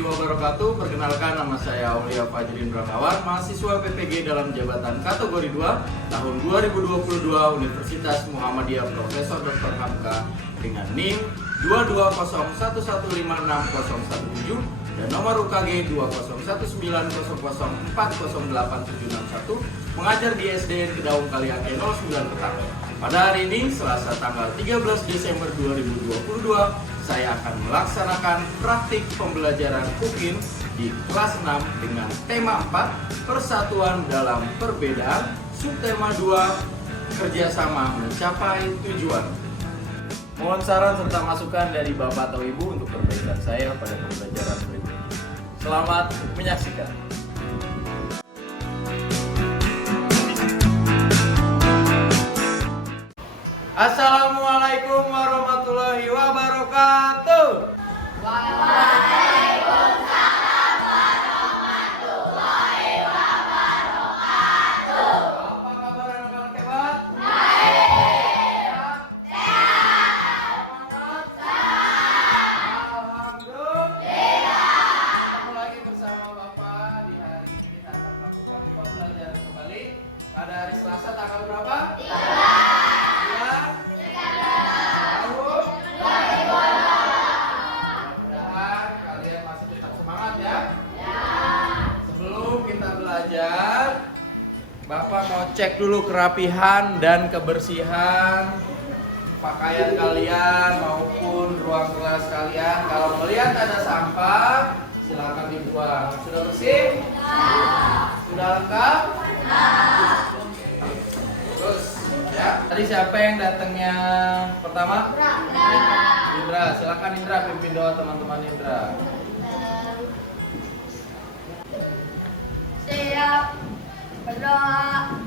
warahmatullahi wabarakatuh. Perkenalkan, nama saya Aulia Fajrin Rakawan, mahasiswa PPG dalam jabatan kategori 2 tahun 2022 Universitas Muhammadiyah Profesor Dr. Hamka dengan NIM 22011156017 dan nomor UKG 20190040871, mengajar di SDN Kedaung Kaliangke 09 Petang. Pada hari ini, Selasa tanggal 13 Desember 2022, saya akan melaksanakan praktik pembelajaran UKIN di kelas 6 dengan tema 4, Persatuan dalam Perbedaan, subtema 2, Kerjasama Mencapai Tujuan. Mohon saran serta masukan dari Bapak atau Ibu untuk perbaikan saya pada pembelajaran berikut ini. Selamat menyaksikan. Assalamualaikum warahmatullahi wabarakatuh. Waalaikumsalam warahmatullahi wabarakatuh. Apa kabar anak-anak hebat? Baik. Sehat. Semangat. Alhamdulillah. Ketemu lagi bersama Bapak. Di hari ini kita akan melakukan pembelajaran kembali pada hari Selasa tanggal berapa? 13. Mudah-mudahan kalian masih tetap semangat ya. Sebelum kita belajar, Bapak mau cek dulu kerapihan dan kebersihan pakaian kalian maupun ruang kelas kalian. Kalau melihat ada sampah, silakan dibuang. Sudah bersih? Sudah lengkap? Terus ya. Tadi siapa yang datangnya pertama? Indra. Silakan Indra pimpin doa teman-teman Indra. Siap. Berdoa.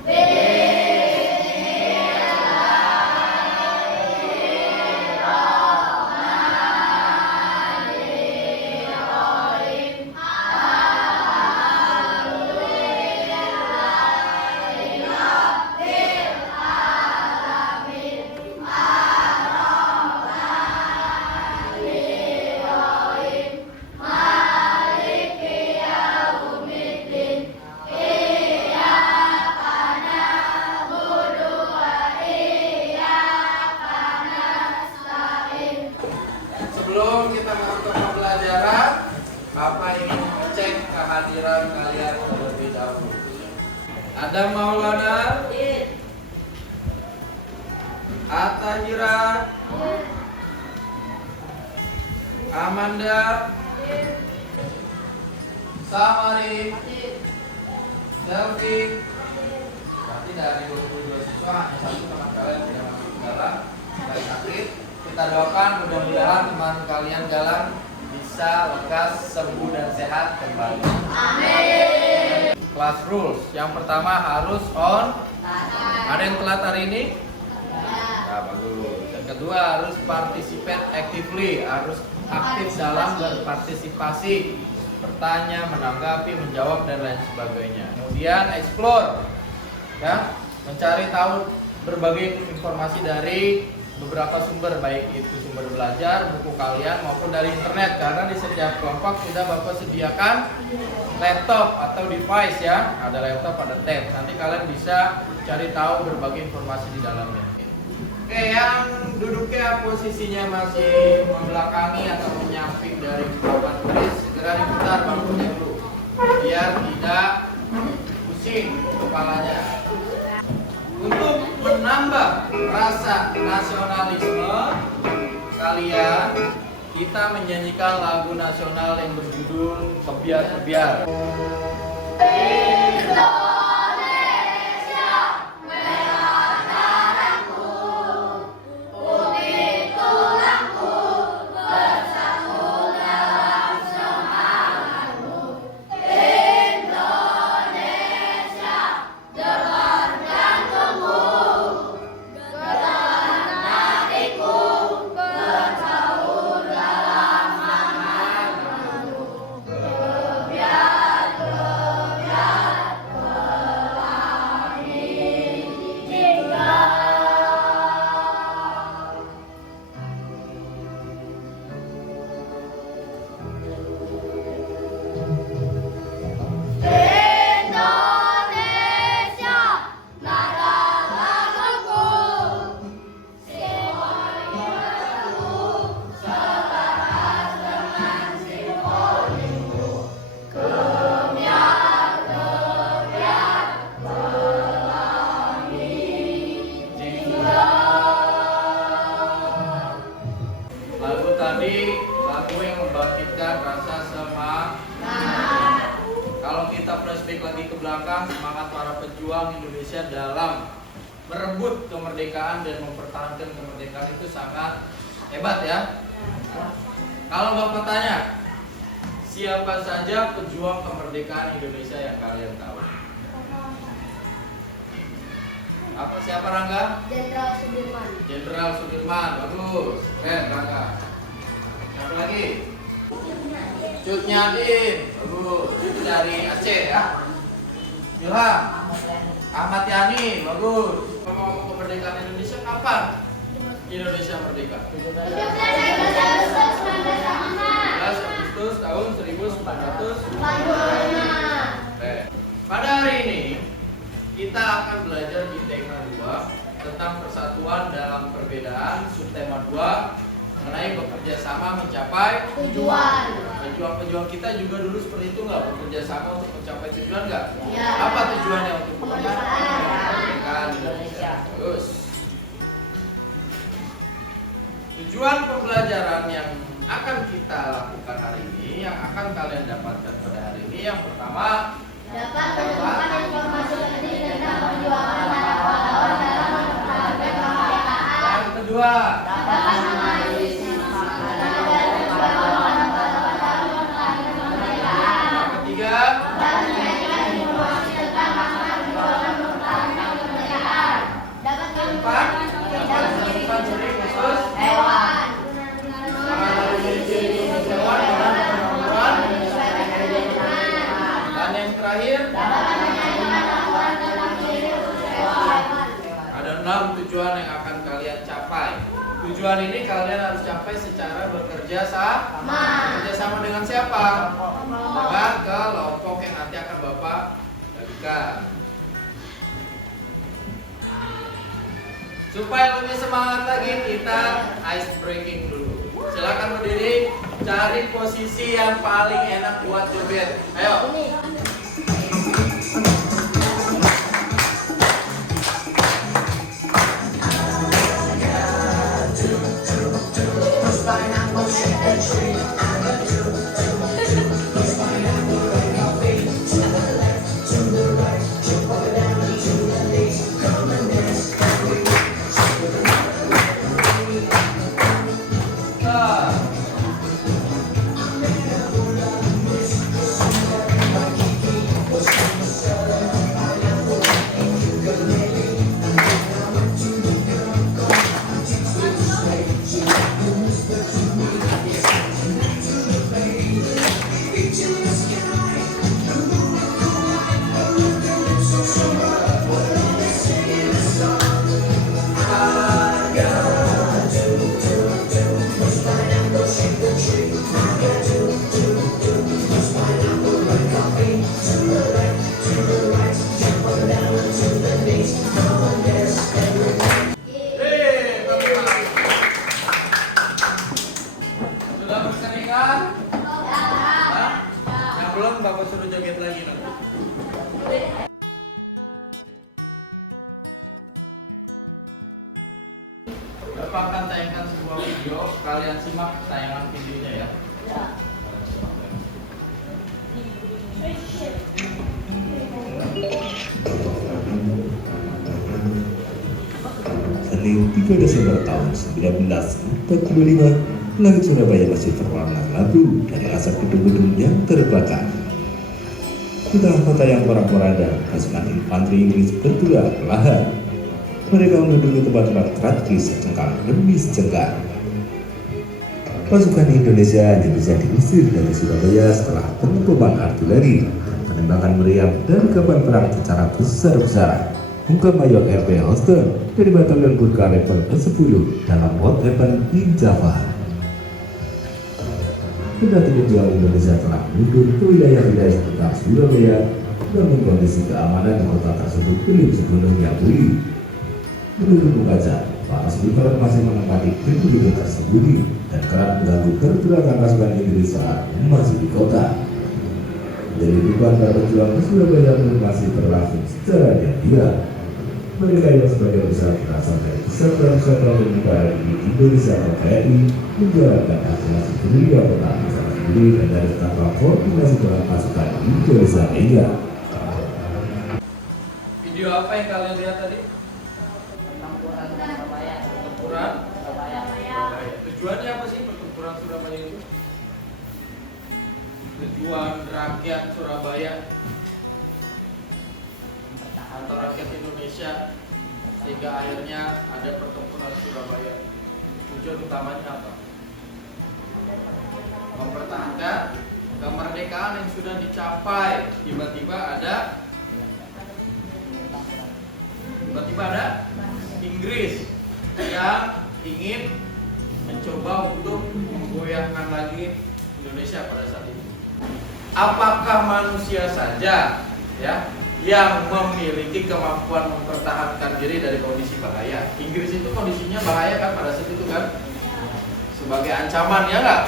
Sebelum kita masuk ke pembelajaran, Bapak ingin mengecek kehadiran kalian terlebih dahulu. Ada Maulana, Atahira, Amanda, Samari, Selvi. Berarti dari 22 siswa hanya satu teman kalian tidak masuk ke dalam baik sakit. Kita doakan mudah-mudahan teman kalian Galang bisa lekas, sembuh dan sehat kembali. Amin. Class rules. Yang pertama harus on. Ada yang telat hari ini? Ya, bagus. Yang kedua harus participate actively, harus aktif dalam berpartisipasi, bertanya, menanggapi, menjawab dan lain sebagainya. Kemudian explore, ya, mencari tahu berbagai informasi dari beberapa sumber, baik itu sumber belajar, buku kalian maupun dari internet, karena di setiap kelompok sudah Bapak sediakan laptop atau device ya, ada laptop, ada tab. Nanti kalian bisa cari tahu berbagai informasi di dalamnya. Oke, yang duduknya posisinya masih membelakangi atau menyamping dari papan tulis, segera diputar bangkunya dulu biar tidak pusing kepalanya. Untuk menambah rasa nasionalisme kalian, kita menyanyikan lagu nasional yang berjudul Kebiar-Kebiar. Kebiar, kebiar. Kalau kita flashback lagi ke belakang, semangat para pejuang Indonesia dalam merebut kemerdekaan dan mempertahankan kemerdekaan itu sangat hebat ya. Kalau Bapak tanya, siapa saja pejuang kemerdekaan Indonesia yang kalian tahu? Apa, siapa Rangga? Jenderal Sudirman. Jenderal Sudirman, bagus. Keren Rangga. Satu lagi. Cut Nyadin, bagus. Itu dari Aceh ya. Ilham. Ahmad Yani, bagus. Ngomong kemerdekaan Indonesia kapan? Indonesia merdeka. 17 Agustus 1945. 17 Agustus tahun 1945. Oke. Pada hari ini kita akan belajar di tema 2 tentang persatuan dalam perbedaan, subtema 2 mengenai bekerja sama mencapai Tujuan. Pejuang-pejuang kita juga dulu seperti itu nggak, bekerja sama untuk mencapai tujuan nggak? Ya. Apa tujuannya untuk Kemerdekaan Indonesia? Terus tujuan pembelajaran yang akan kita lakukan hari ini, yang akan kalian dapatkan pada hari ini, yang pertama Dapat menemukan informasi penting tentang perjuangan para pahlawan dalam mempertahankan kemerdekaan. yang kedua Dapat menganalisis makna dan perjuangan para pahlawan dalam mempertahankan kemerdekaan. yang ketiga Dapat menyajikan informasi tentang makna perjuangan mempertahankan kemerdekaan. Dapat empat menemukan menemukan ciri khusus hewan. mengenai ciri khusus hewan dengan kemampuan, dan yang terakhir Dapat menyajikan laporan tentang ciri khusus hewan. ada 6 tujuan yang akan kalian capai. Tujuan ini kalian harus capai secara bekerja sama. Bekerja sama dengan siapa? Dengan kelompok yang nanti akan Bapak bagikan. Supaya lebih semangat lagi, kita ice breaking dulu. Silakan berdiri, cari posisi yang paling enak buat joget. Ayo. Sudah berseringan? Hah? Yang belum Bapak suruh joget lagi nanti. Bapak akan tayangkan sebuah video, kalian simak tayangan videonya ya. Senin 3 Desember tahun 1945, langit Surabaya masih terwarna labu dari asap gedung-gedung yang terbakar. Di tengah kota yang porak-poranda, pasukan infanteri Inggris bergerak perlahan. Mereka menduduki tempat-tempat strategis secengkal demi secengkal. Pasukan Indonesia hanya bisa diusir dari Surabaya setelah pengeboman artileri, penembakan meriam, dan kapal perang secara besar-besaran. Ungkap Mayor R.P. Houston dari Batalion Gurkha Level ke-10 dalam World Event di Java. Kendati pejuang Indonesia telah mundur ke wilayah-wilayah sekitar Surabaya, namun kondisi keamanan di kota tersebut belum sepenuhnya pulih. Menurut pembaca, para sniper masih menempati pintu-pintu tersembunyi dan kerap mengganggu pergerakan pasukan Inggris saat masih di kota. Jadi beban para pejuang di Surabaya pun masih berlangsung secara diam-diam. Mereka yang sebagian besar berasal dari kesatuan-kesatuan pemuda di Indonesia atau TNI menjalankan aksi gerilya pertahanan secara sendiri dan dari tanpa koordinasi dengan pasukan Indonesia Media. Video apa yang kalian lihat tadi? Pertempuran Surabaya. Pertempuran Surabaya. Tujuannya apa sih pertempuran Surabaya itu? Tujuan rakyat Surabaya atau rakyat Indonesia sehingga akhirnya ada pertempuran Surabaya. Tujuan utamanya apa? Mempertahankan kemerdekaan yang sudah dicapai. Tiba-tiba ada Inggris yang ingin mencoba untuk menggoyahkan lagi Indonesia pada saat itu. Apakah manusia saja ya yang memiliki kemampuan mempertahankan diri dari kondisi bahaya? Inggris itu kondisinya bahaya kan pada saat itu kan, sebagai ancaman ya nggak?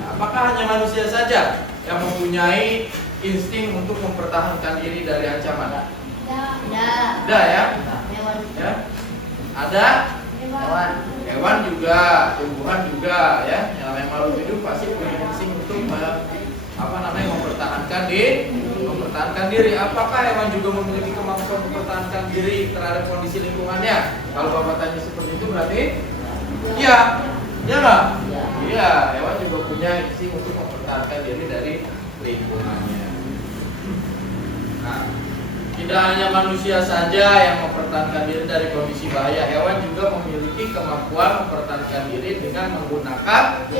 Nah, apakah hanya manusia saja yang mempunyai insting untuk mempertahankan diri dari ancaman? Ada ya? Ya? Ada? Hewan juga, tumbuhan juga ya. Yang namanya makhluk hidup pasti punya insting untuk mempertahankan diri. Apakah hewan juga memiliki kemampuan mempertahankan diri terhadap kondisi lingkungannya? Kalau Bapak tanya seperti itu berarti iya. Iya nggak? Iya, hewan juga punya insting untuk mempertahankan diri dari lingkungannya. Nah, tidak hanya manusia saja yang mempertahankan diri dari kondisi bahaya, hewan juga memiliki kemampuan mempertahankan diri dengan menggunakan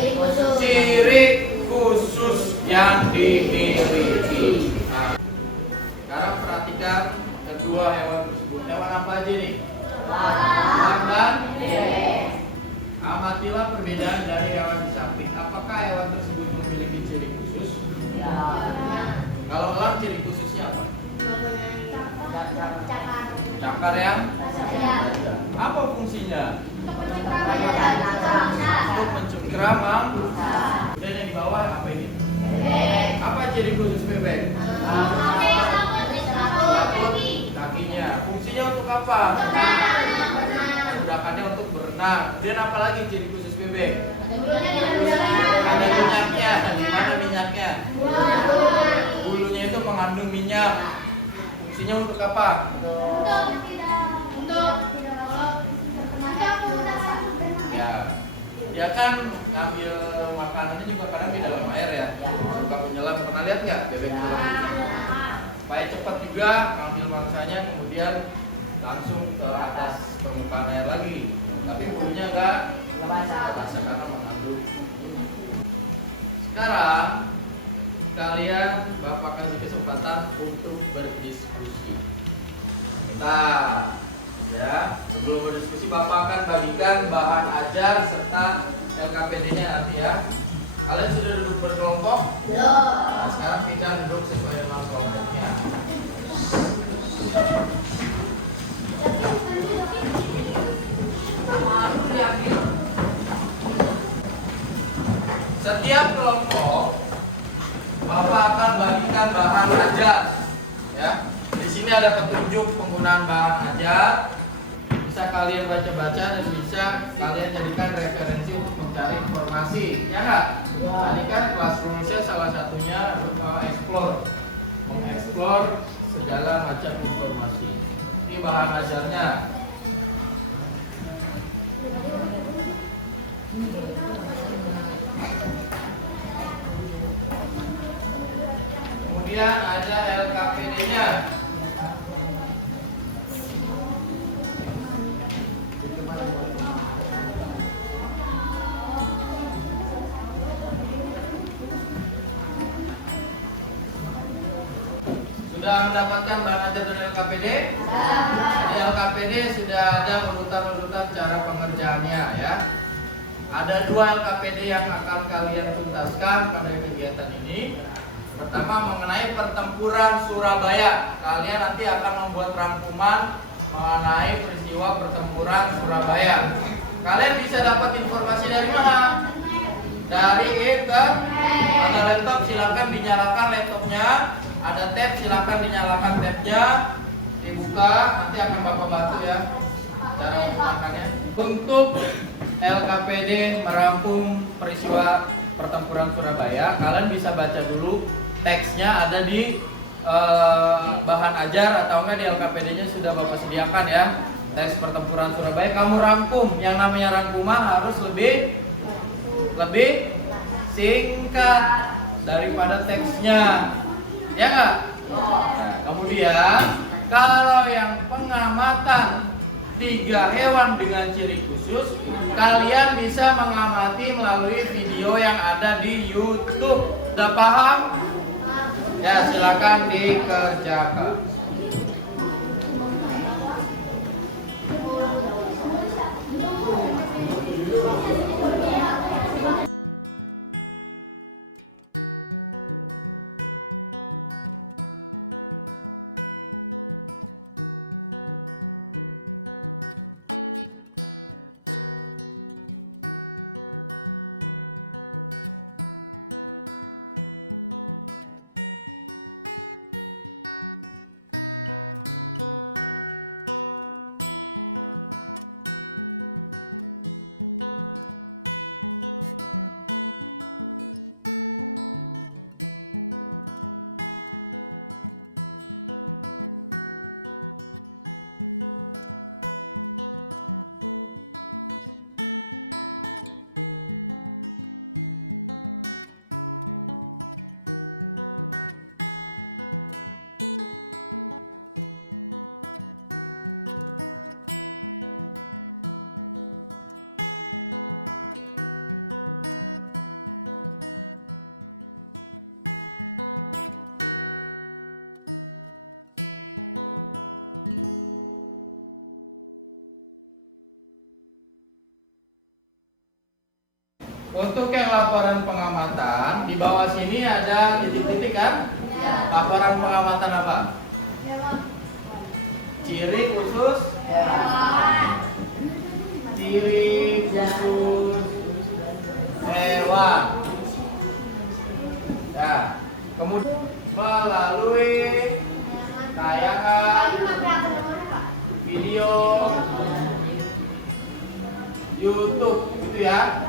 ciri khusus yang dimiliki. Nah, sekarang perhatikan kedua hewan tersebut. Hewan apa aja nih? Elang dan bebek. Amatilah perbedaan dari hewan di samping. Apakah hewan tersebut memiliki ciri khusus? Kalau elang ciri khususnya apa? Cakar yang apa fungsinya? Untuk mencengkeram mangsa. Kemudian yang di bawah apa ini? Apa ciri khusus bebek? Kakinya. Fungsinya untuk apa? Gunakannya untuk berenang. Kemudian apa lagi ciri khusus bebek? Ada minyaknya. Di mana minyaknya? Bulunya itu mengandung minyak. Fungsinya untuk apa? Ya, dia kan ngambil makanannya juga kadang di dalam air ya. Suka menyelam. Pernah lihat nggak bebek menyelam? Supaya cepat juga ngambil mangsanya, kemudian langsung ke atas permukaan air lagi. Tapi bulunya nggak basah karena mengandung. Sekarang kalian Bapak kasih kesempatan untuk berdiskusi. Nah, ya, sebelum berdiskusi Bapak akan bagikan bahan ajar serta LKPD-nya nanti ya. Kalian sudah duduk berkelompok? Nah, sekarang pindah duduk sesuai dengan kelompoknya. Setiap kelompok Bapak akan bagikan bahan ajar, ya. Di sini ada petunjuk penggunaan bahan ajar. Bisa kalian baca-baca dan bisa kalian jadikan referensi untuk mencari informasi, ya nggak? Tadi kan kelas rumusnya salah satunya mengeksplor segala macam informasi. Ini bahan ajarnya. Kemudian ada LKPD-nya. Sudah mendapatkan bahan ajar dan LKPD? Di LKPD sudah ada urutan-urutan cara pengerjaannya ya. Ada 2 LKPD yang akan kalian tuntaskan pada kegiatan ini. Pertama mengenai pertempuran Surabaya. Kalian nanti akan membuat rangkuman mengenai peristiwa pertempuran Surabaya. Kalian bisa dapat informasi dari mana? Dari internet. Ada laptop, silakan dinyalakan laptopnya. Ada tab, silakan dinyalakan tabnya. Dibuka, nanti akan Bapak bantu ya cara menggunakannya. Untuk LKPD merangkum peristiwa pertempuran Surabaya, kalian bisa baca dulu teksnya ada di bahan ajar atau enggak di LKPD-nya sudah Bapak sediakan ya. Teks pertempuran Surabaya kamu rangkum. Yang namanya rangkuman harus lebih singkat daripada teksnya. Ya enggak? Nah, kemudian kalau yang pengamatan 3 hewan dengan ciri khusus, kalian bisa mengamati melalui video yang ada di YouTube. Sudah paham? Ya, silakan dikerjakan. Untuk yang laporan pengamatan, di bawah sini ada titik-titik kan? Ya. Laporan pengamatan apa? Ciri khusus ciri khusus hewan. Ya, kemudian melalui tayangan video YouTube gitu ya.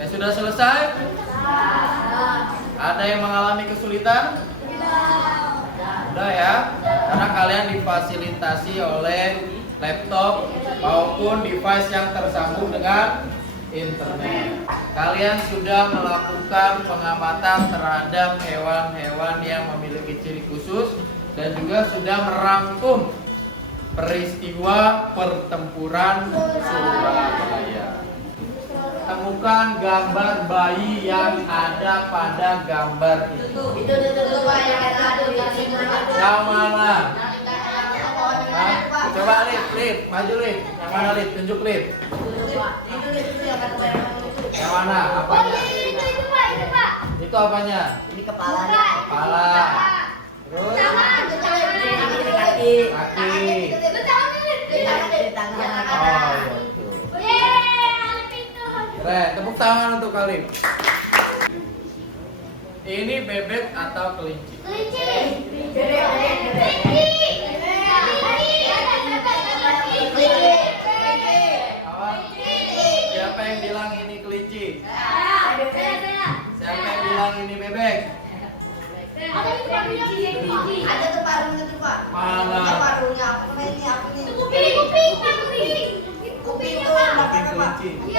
Ya sudah selesai? Ada yang mengalami kesulitan? Sudah ya, karena kalian difasilitasi oleh laptop maupun device yang tersambung dengan internet. Kalian sudah melakukan pengamatan terhadap hewan-hewan yang memiliki ciri khusus dan juga sudah merangkum peristiwa pertempuran Surabaya. Temukan gambar bayi yang ada pada gambar itu. Yang mana? Nah, coba Lid, maju Lid. Yang mana Lid? Tunjuk Lid. Yang mana? Apanya? Itu apanya? Ini kepalanya. Kepala. Terus? Kaki. Oh, itu. Keren, tepuk tangan untuk Kalib. Ini bebek atau kelinci? Apa? Siapa yang bilang ini kelinci? Siapa yang bilang ini bebek? Ada tuh paruhnya tuh Pak. Mana? Ada paruhnya. Apa ini? Apa ini? Kuping tuh belakangnya Pak. Kelinci.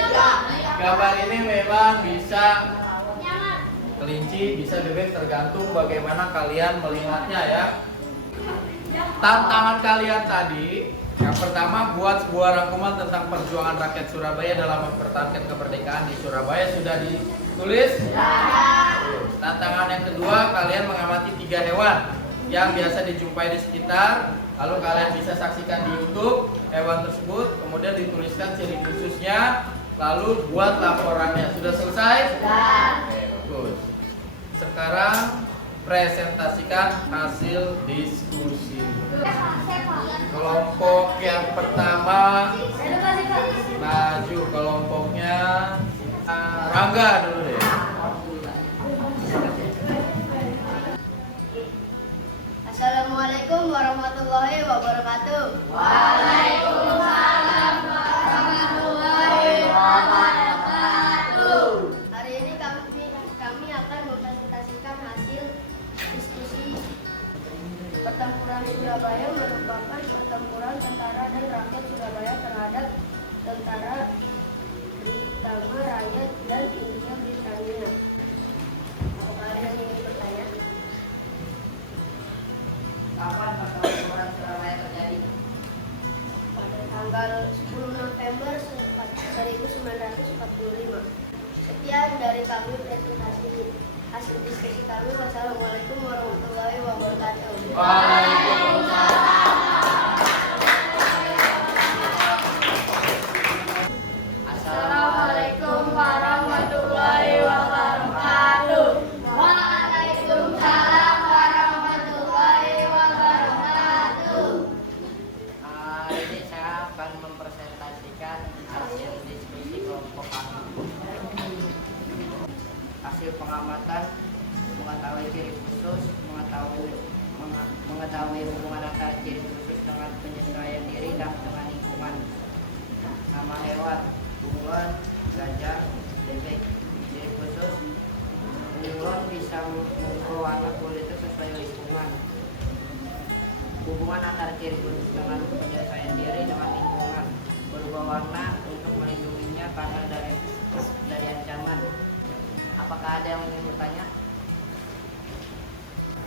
Gambar ini memang bisa kelinci, bisa bebek, tergantung bagaimana kalian melihatnya ya. Tantangan kalian tadi, yang pertama buat sebuah rangkuman tentang perjuangan rakyat Surabaya dalam mempertahankan kemerdekaan di Surabaya. Sudah ditulis? Tantangan yang kedua, kalian mengamati 3 hewan yang biasa dijumpai di sekitar. Lalu kalian bisa saksikan di YouTube hewan tersebut, kemudian dituliskan ciri khususnya, lalu buat laporannya. Sudah selesai? Sudah. Oke, bagus. Sekarang presentasikan hasil diskusi. Kelompok yang pertama maju, kelompoknya Rangga dulu deh. Assalamualaikum warahmatullahi wabarakatuh. Hari ini kami akan mempresentasikan hasil diskusi. Pertempuran Surabaya merupakan pertempuran tentara dan rakyat Surabaya terhadap tentara Britama Raya dan India Britania. Apakah ada yang ingin bertanya? Kapan pertempuran Surabaya terjadi? Pada tanggal 10 November 1945. Sekian dari kami presentasi hasil diskusi kami. Wassalamualaikum warahmatullahi wabarakatuh. Assalamualaikum warahmatullahi wabarakatuh. Waalaikumsalam warahmatullahi wabarakatuh. Ini saya akan mempresentasikan hasil diskusi kelompok kami. Hasil pengamatan mengetahui ciri khusus, mengetahui hubungan antara ciri khusus dengan penyesuaian diri dan dengan lingkungan. Nama hewan, bunglon, gajah, bebek. Ciri khusus, bunglon bisa mengubah warna kulitnya sesuai lingkungan. Hubungan antara ciri khusus dengan penyesuaian diri dengan lingkungan, berubah warna untuk melindunginya karena dari ancaman. Apakah ada yang ingin bertanya?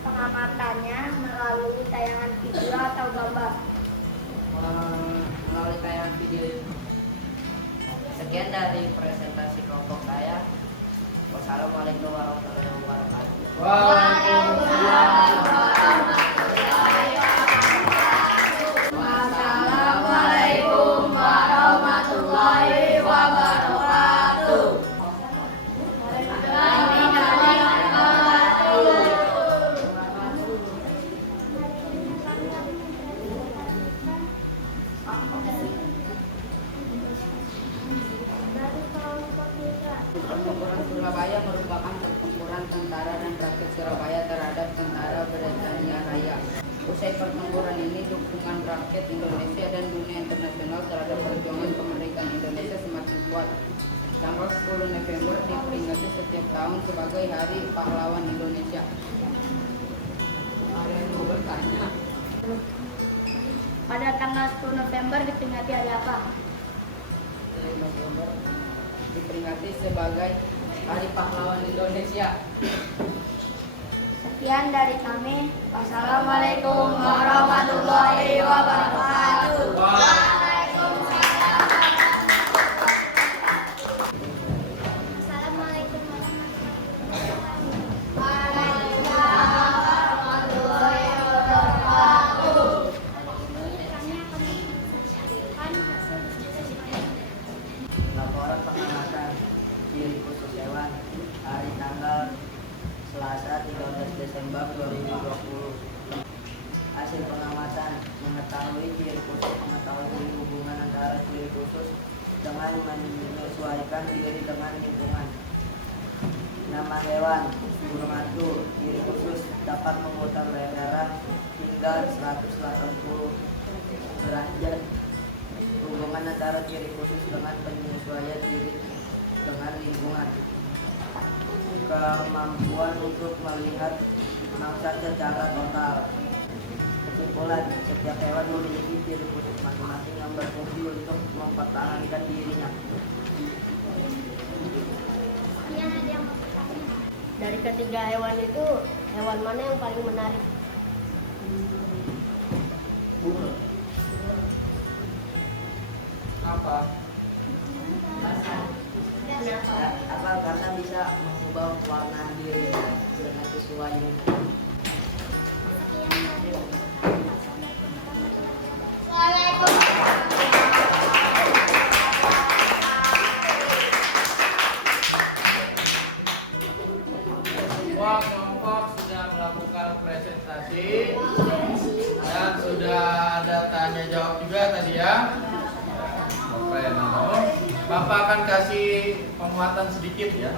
Pengamatannya melalui tayangan video atau gambar. Melalui tayangan video. Sekian dari presentasi kelompok saya. Wassalamualaikum warahmatullahi wabarakatuh. Wassalamualaikum warahmatullahi wabarakatuh. Pertempuran Surabaya merupakan pertempuran tentara dan rakyat Surabaya terhadap tentara Britania Raya. Usai pertempuran ini, dukungan rakyat Indonesia dan dunia internasional terhadap perjuangan kemerdekaan Indonesia semakin kuat. Tanggal 10 November diperingati setiap tahun sebagai Hari Pahlawan Indonesia. Ada yang mau bertanya? Pada tanggal 10 November diperingati hari apa? 10 November diperingati sebagai Hari Pahlawan Indonesia. Sekian dari kami. Wassalamualaikum warahmatullahi wabarakatuh. Assalamualaikum warahmatullahi wabarakatuh. Kami akan mempresentasikan hasil diskusi kami. Laporan pengamatan ciri khusus hewan hari tanggal Selasa 13 Desember 2020. Hasil pengamatan mengetahui ciri khusus, mengetahui hubungan antara ciri khusus dengan menyesuaikan diri dengan lingkungan. Nama hewan burung hantu, ciri khusus dapat memutar leheran hingga 180 derajat. Hubungan antara ciri khusus dengan penyesuaian diri dengan lingkungan. Kemampuan untuk melihat mangsa secara total. Kesimpulan, setiap hewan memiliki ciri khusus masing-masing yang berfungsi untuk mempertahankan dirinya. Dari ketiga hewan itu, hewan mana yang paling menarik? Bunglon. Apa? Apa karena bisa mengubah warna diri. referensi. Dan sudah ada tanya jawab juga tadi ya. Bapak akan kasih penguatan sedikit ya,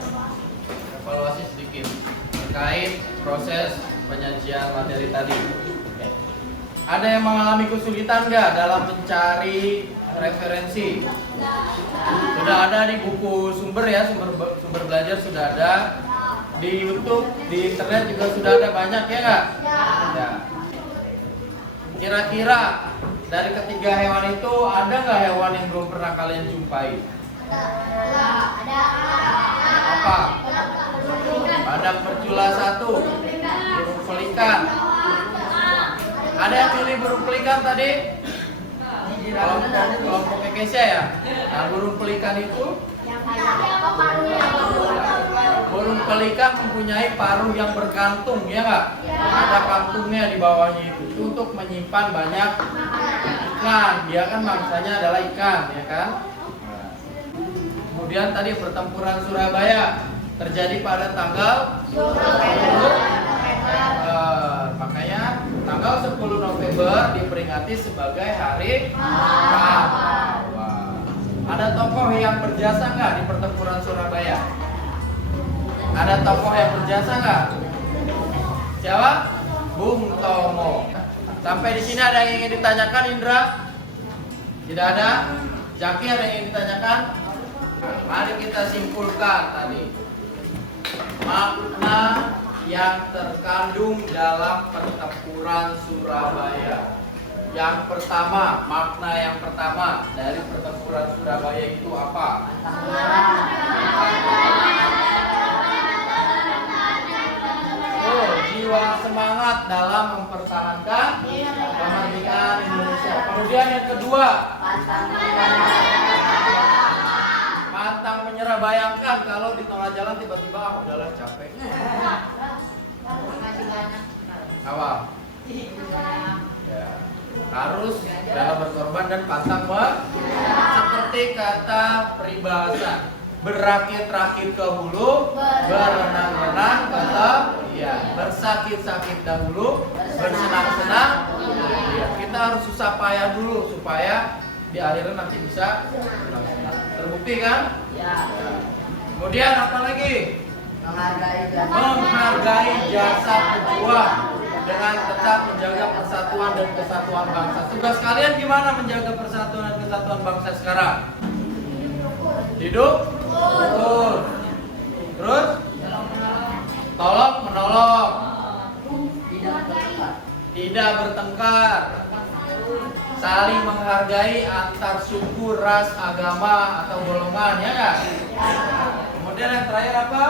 evaluasi sedikit terkait proses penyajian materi tadi. Oke. Ada yang mengalami kesulitan nggak dalam mencari referensi? Sudah ada di buku sumber ya, sumber belajar sudah ada. Di YouTube, di internet juga sudah ada banyak ya nggak? Ya. Kira-kira dari ketiga hewan itu ada nggak hewan yang belum pernah kalian jumpai? Ada. Apa? Badak bercula 1, burung pelikan. Ada yang pilih burung pelikan tadi? Kelompok Kekesia ya. Nah, burung pelikan itu, burung pelikan mempunyai paruh yang berkantung, ya nggak? Ada kantungnya di bawahnya itu untuk menyimpan banyak ikan. Dia kan mangsanya adalah ikan, ya kan? Kemudian tadi pertempuran Surabaya terjadi pada tanggal 10 makanya tanggal 10 November diperingati sebagai Hari Pahlawan. Ada tokoh yang berjasa nggak di pertempuran Surabaya? Ada tokoh yang berjasa nggak? Siapa? Bung Tomo. Sampai di sini ada yang ingin ditanyakan, Indra? Tidak ada? Jaki, ada yang ingin ditanyakan? Mari kita simpulkan tadi makna yang terkandung dalam pertempuran Surabaya. Yang pertama, makna yang pertama dari pertempuran Surabaya itu apa? Oh, jiwa semangat dalam mempertahankan kemerdekaan Indonesia. Kemudian yang kedua, pantang menyerah. Bayangkan kalau di tengah jalan tiba-tiba udahlah capek. Awal. Ya. Harus dalam berkorban dan pantang seperti kata peribahasa, berakit-rakit ke hulu, berenang-renang ke ya, bersakit-sakit dahulu, bersenang-senang. Ya, kita harus susah payah dulu supaya di akhirnya nanti bisa terbukti kan? Ya. Kemudian apa lagi? Menghargai jasa pejuang dengan tetap menjaga persatuan dan kesatuan bangsa. Tugas kalian gimana menjaga persatuan dan kesatuan bangsa sekarang? Hidup? Betul. Terus? Tolong menolong. Tidak bertengkar. Saling menghargai antar suku, ras, agama, atau golongan, ya nggak? Kemudian yang terakhir apa?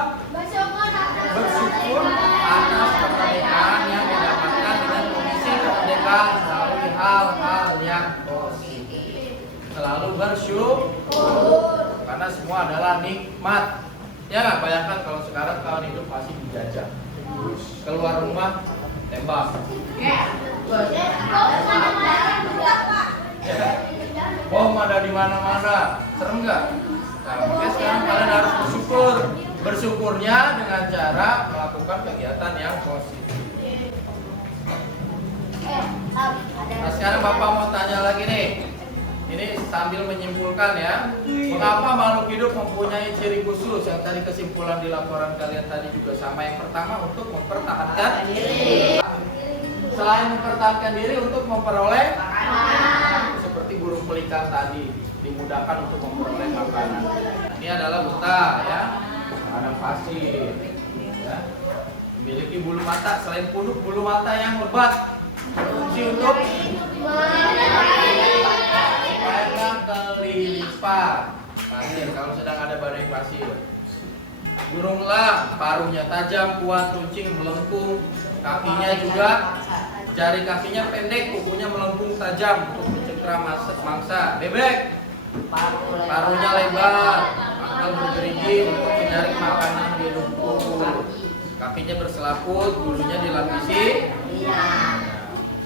Bersyukur atas kemerdekaan yang didapatkan dengan kondisi kemerdekaan melalui hal-hal yang positif. Selalu bersyukur karena semua adalah nikmat. Ya nggak? Bayangkan kalau sekarang kalian hidup masih dijajah, keluar rumah tembak. Bom ada di mana-mana, serem nggak? Nah, makanya sekarang kalian harus bersyukur. Bersyukurnya dengan cara melakukan kegiatan yang positif. Nah, sekarang Bapak mau tanya lagi nih. Ini sambil menyimpulkan ya. Mengapa makhluk hidup mempunyai ciri khusus? Yang tadi kesimpulan di laporan kalian tadi juga sama. Yang pertama untuk mempertahankan diri. Selain mempertahankan diri untuk memperoleh makanan. Seperti burung pelikan tadi, dimudahkan untuk memperoleh makanan. Ini adalah buta ya. Ada pasir ya. Memiliki bulu mata, selain punuk, bulu mata yang lebat berfungsi untuk supaya nggak kelilipan pasir kalau sedang ada badai pasir. Burung elang paruhnya tajam, kuat, runcing, melengkung. Kakinya juga, jari kakinya pendek, kukunya melengkung tajam untuk mencengkram mangsa. Bebek paruhnya lebar, mangkal bergerigi untuk mencari makanan di lumpur. Kakinya berselaput, bulunya dilapisi.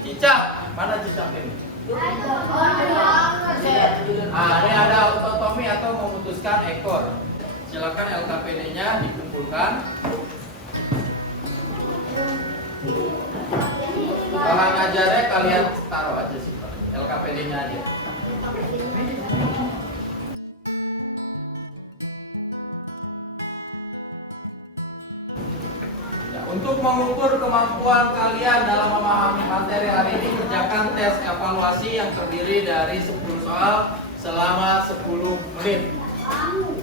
Cicak, mana cicak ini? Ini ada autotomi atau memutuskan ekor. Silakan LKPD-nya dikumpulkan. Bahan ajarnya kalian taruh aja sih Pak. LKPD-nya aja. Ya, untuk mengukur kemampuan kalian dalam memahami materi hari ini, kerjakan tes evaluasi yang terdiri dari 10 soal selama 10 menit.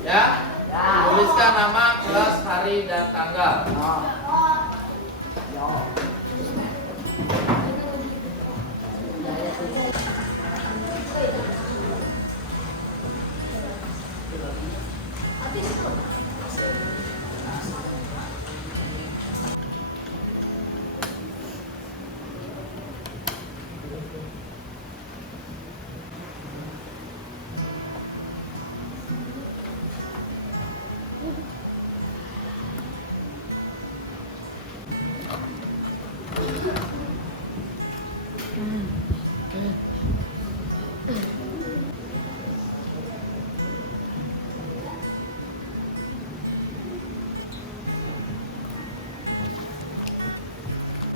Ya? Tuliskan nama, kelas, hari, dan tanggal.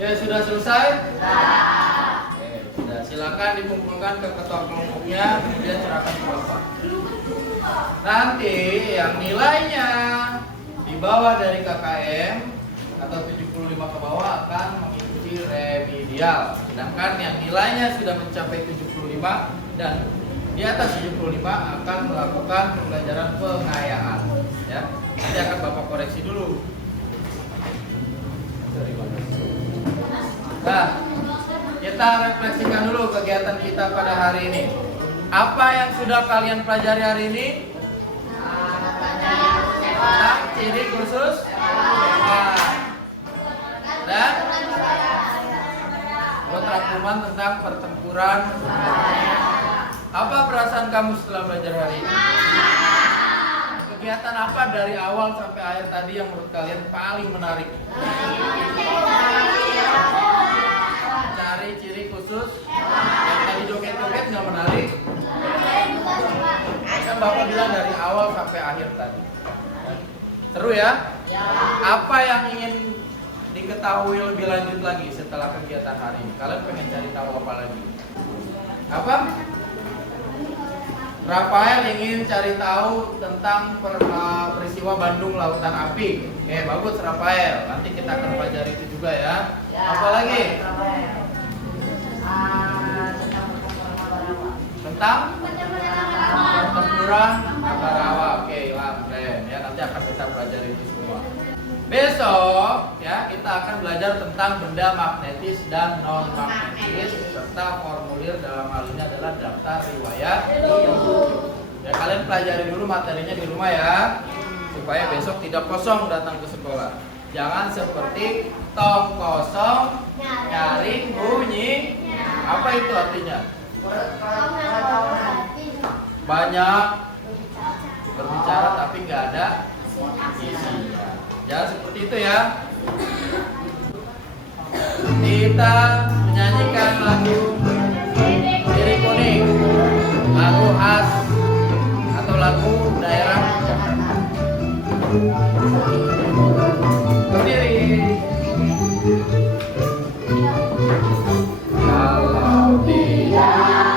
Ya, sudah selesai? Oke, sudah. Silakan dikumpulkan ke ketua kelompoknya, kemudian serahkan ke Bapak. Nanti yang nilainya di bawah dari KKM atau 75 ke bawah akan mengikuti remedial. Sedangkan yang nilainya sudah mencapai 75 dan di atas 75 akan melakukan pembelajaran pengayaan. Ya, nanti akan Bapak koreksi dulu. Nah, kita refleksikan dulu kegiatan kita pada hari ini. Apa yang sudah kalian pelajari hari ini? Tentang ciri khusus hewan. Dan buat rangkuman tentang pertempuran. Apa perasaan kamu setelah belajar hari ini? Kegiatan apa dari awal sampai akhir tadi yang menurut kalian paling menarik? Cari ciri khusus. Yang tadi joget-joget nggak menarik? Kan Bapak bilang dari awal sampai akhir tadi. Seru ya? Apa yang ingin diketahui lebih lanjut lagi setelah kegiatan hari ini? Kalian pengen cari tahu apa lagi? Apa? Rafael ingin cari tahu tentang peristiwa Bandung Lautan Api. Oke, bagus Rafael. Nanti kita akan pelajari itu juga ya. Apa lagi? Tentang pertempuran Ambarawa. Oke, keren ya. Nanti akan kita pelajari itu semua. Besok ya kita akan belajar tentang benda magnetis dan non magnetis serta formulir, dalam hal ini adalah daftar riwayat hidup. Ya, kalian pelajari dulu materinya di rumah ya, supaya besok tidak kosong datang ke sekolah. Jangan seperti tong kosong nyari bunyi. Apa itu artinya? Banyak berbicara tapi nggak ada isinya. Jangan seperti itu ya. Kita menyanyikan lagu Ciri Kuning, lagu khas atau lagu daerah berdiri. Kalau tidak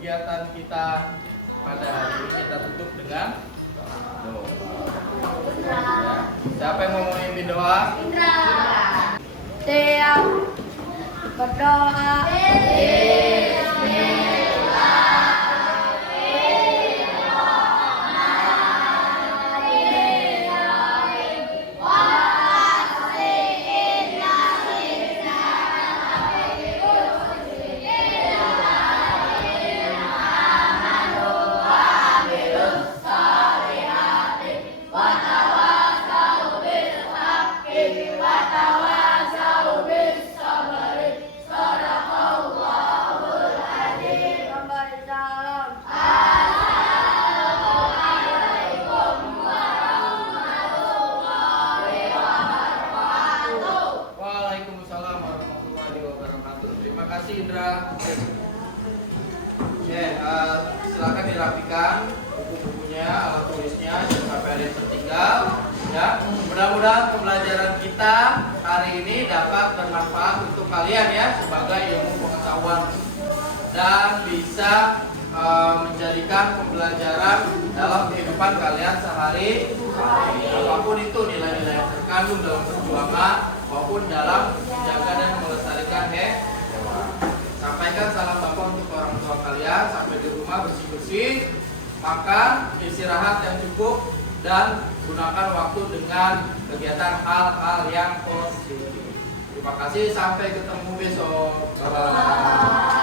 kegiatan kita pada hari ini kita tutup dengan doa. Ya. Siapa yang mau memimpin doa? Tiap berdoa. Waalaikumsalam warahmatullahi wabarakatuh. Terima kasih Indra. Oke, silakan dirapikan buku-bukunya, alat tulisnya, jangan sampai ada yang tertinggal. Ya, mudah-mudahan pembelajaran kita hari ini dapat bermanfaat untuk kalian ya sebagai ilmu pengetahuan dan bisa menjadikan pembelajaran dalam kehidupan kalian sehari-hari. Apapun itu nilai-nilai yang terkandung dalam perjuangan maupun dalam menjaga dan melestarikan hewan. Sampaikan salam Bapak untuk orang tua kalian, sampai di rumah bersih-bersih, makan, istirahat yang cukup, dan gunakan waktu dengan kegiatan hal-hal yang positif. Terima kasih, sampai ketemu besok. Bye-bye.